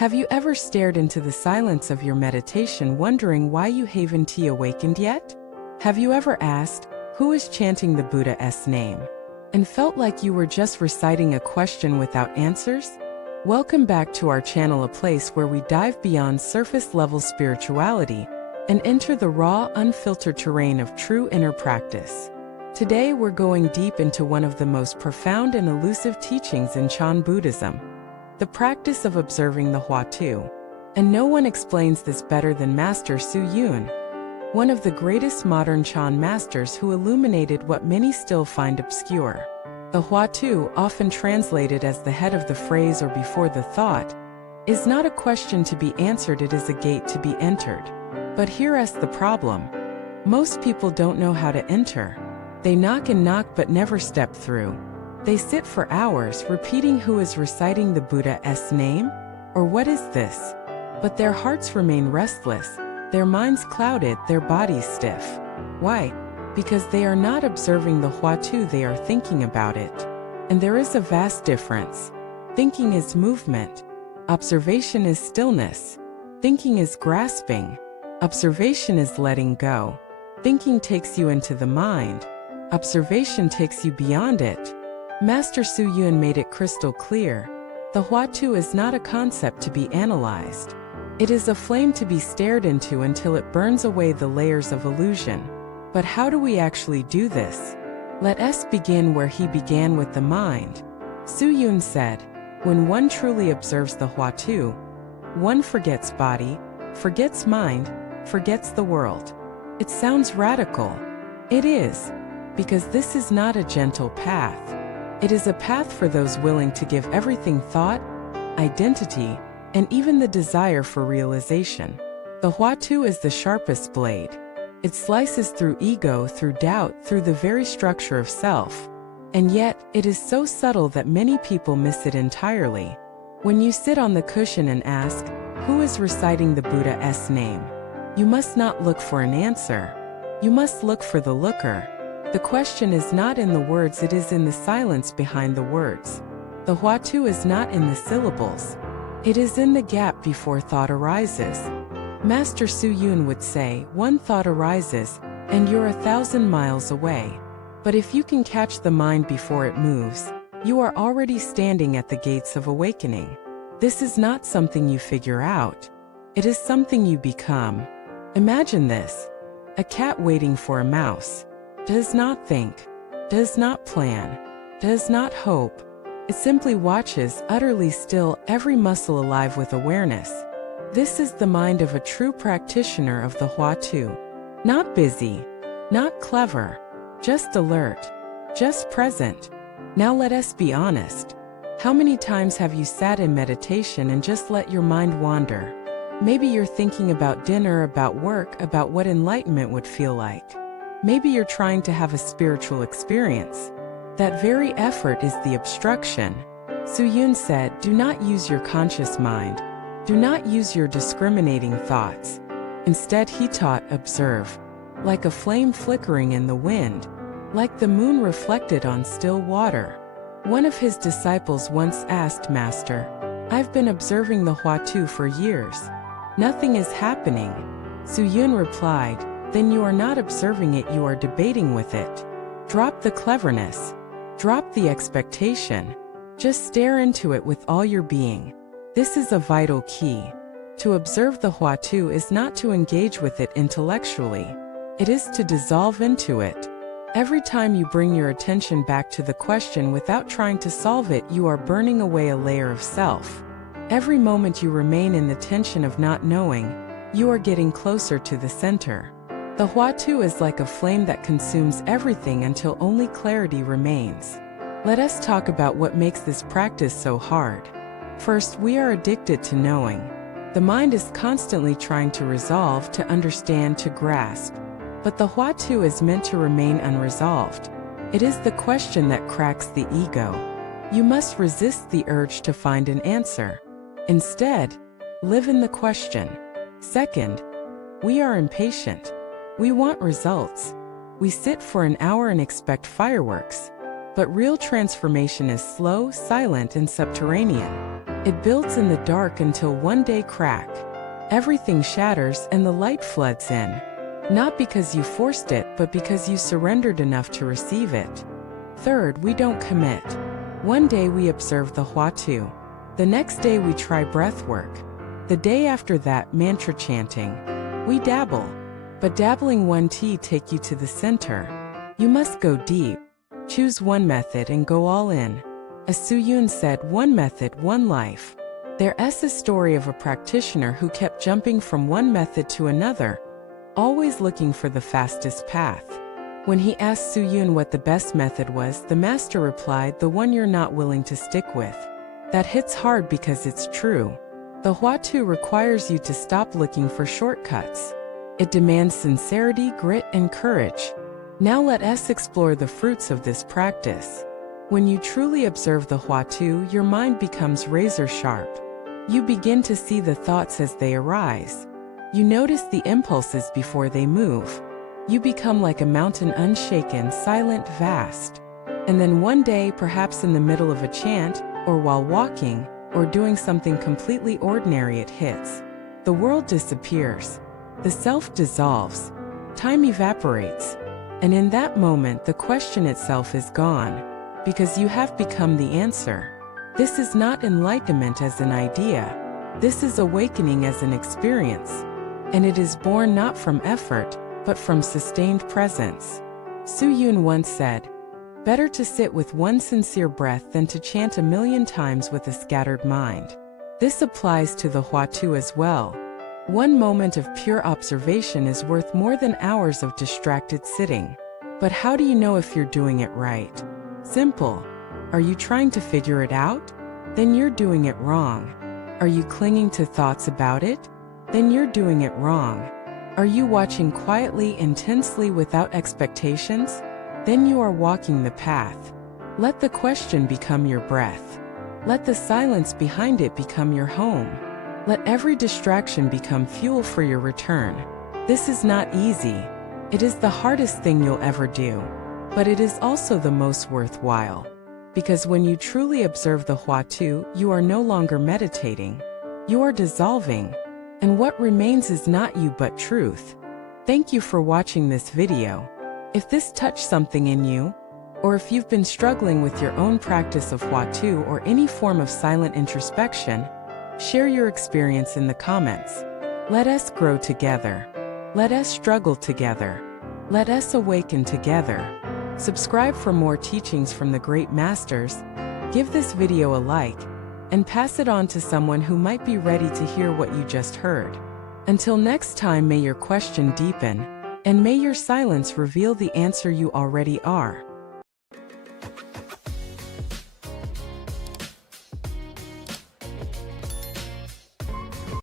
Have you ever stared into the silence of your meditation wondering why you haven't awakened yet? Have you ever asked, who is chanting the Buddha's name? And felt like you were just reciting a question without answers? Welcome back to our channel, a place where we dive beyond surface-level spirituality and enter the raw, unfiltered terrain of true inner practice. Today we're going deep into one of the most profound and elusive teachings in Chan Buddhism, the practice of observing the Huatou. And no one explains this better than Master Su Yun, one of the greatest modern Chan masters who illuminated what many still find obscure. The Huatou, often translated as the head of the phrase or before the thought, is not a question to be answered, it is a gate to be entered. But here's the problem. Most people don't know how to enter. They knock and knock but never step through. They sit for hours repeating who is reciting the Buddha's name, or what is this? But their hearts remain restless, their minds clouded, their bodies stiff. Why? Because they are not observing the Huatou, they are thinking about it. And there is a vast difference. Thinking is movement. Observation is stillness. Thinking is grasping. Observation is letting go. Thinking takes you into the mind. Observation takes you beyond it. Master Su Yun made it crystal clear. The Huatou is not a concept to be analyzed. It is a flame to be stared into until it burns away the layers of illusion. But how do we actually do this? Let us begin where he began, with the mind. Su Yun said, when one truly observes the Huatou, one forgets body, forgets mind, forgets the world. It sounds radical. It is, because this is not a gentle path. It is a path for those willing to give everything thought, identity, and even the desire for realization. The Huatou is the sharpest blade. It slices through ego, through doubt, through the very structure of self. And yet, it is so subtle that many people miss it entirely. When you sit on the cushion and ask, who is reciting the Buddha's name? You must not look for an answer. You must look for the looker. The question is not in the words, it is in the silence behind the words. The Huatou is not in the syllables. It is in the gap before thought arises. Master Su Yun would say, one thought arises, and you're 1,000 miles away. But if you can catch the mind before it moves, you are already standing at the gates of awakening. This is not something you figure out. It is something you become. Imagine this. A cat waiting for a mouse. Does not think, does not plan, does not hope. It simply watches, utterly still, every muscle alive with awareness. This is the mind of a true practitioner of the Huatou. Not busy, not clever, just alert, just present. Now let us be honest. How many times have you sat in meditation and just let your mind wander? Maybe you're thinking about dinner, about work, about what enlightenment would feel like. Maybe you're trying to have a spiritual experience. That very effort is the obstruction. Su Yun said, do not use your conscious mind. Do not use your discriminating thoughts. Instead, he taught, observe. Like a flame flickering in the wind. Like the moon reflected on still water. One of his disciples once asked, Master, I've been observing the Huatou for years. Nothing is happening. Su Yun replied, then you are not observing it, you are debating with it. Drop the cleverness. Drop the expectation. Just stare into it with all your being. This is a vital key. To observe the Huatou is not to engage with it intellectually. It is to dissolve into it. Every time you bring your attention back to the question without trying to solve it, you are burning away a layer of self. Every moment you remain in the tension of not knowing, you are getting closer to the center. The Huatou is like a flame that consumes everything until only clarity remains. Let us talk about what makes this practice so hard. First, we are addicted to knowing. The mind is constantly trying to resolve, to understand, to grasp. But the Huatou is meant to remain unresolved. It is the question that cracks the ego. You must resist the urge to find an answer. Instead, live in the question. Second, we are impatient. We want results. We sit for an hour and expect fireworks. But real transformation is slow, silent, and subterranean. It builds in the dark until one day crack. Everything shatters and the light floods in. Not because you forced it, but because you surrendered enough to receive it. Third, we don't commit. One day we observe the Huatou. The next day we try breath work. The day after that, mantra chanting. We dabble. But dabbling won't take you to the center. You must go deep. Choose one method and go all in. As Su Yun said, one method, one life. There's a story of a practitioner who kept jumping from one method to another, always looking for the fastest path. When he asked Su Yun what the best method was, the master replied, the one you're not willing to stick with. That hits hard because it's true. The Huatou requires you to stop looking for shortcuts. It demands sincerity, grit, and courage. Now let us explore the fruits of this practice. When you truly observe the Huatou, your mind becomes razor sharp. You begin to see the thoughts as they arise. You notice the impulses before they move. You become like a mountain, unshaken, silent, vast. And then one day, perhaps in the middle of a chant, or while walking, or doing something completely ordinary, it hits. The world disappears. The self dissolves. Time evaporates. And in that moment, the question itself is gone. Because you have become the answer. This is not enlightenment as an idea. This is awakening as an experience. And it is born not from effort, but from sustained presence. Su Yun once said, "Better to sit with one sincere breath than to chant 1,000,000 times with a scattered mind." This applies to the Huatou as well. One moment of pure observation is worth more than hours of distracted sitting. But how do you know if you're doing it right? Simple. Are you trying to figure it out? Then you're doing it wrong. Are you clinging to thoughts about it? Then you're doing it wrong. Are you watching quietly, intensely, without expectations? Then you are walking the path. Let the question become your breath. Let the silence behind it become your home. Let every distraction become fuel for your return. This is not easy. It is the hardest thing you'll ever do. But it is also the most worthwhile. Because when you truly observe the Huatou, you are no longer meditating. You are dissolving. And what remains is not you but truth. Thank you for watching this video. If this touched something in you, or if you've been struggling with your own practice of Huatou or any form of silent introspection, share your experience in the comments. Let us grow together. Let us struggle together. Let us awaken together. Subscribe for more teachings from the great masters, give this video a like, and pass it on to someone who might be ready to hear what you just heard. Until next time, may your question deepen, and may your silence reveal the answer you already are.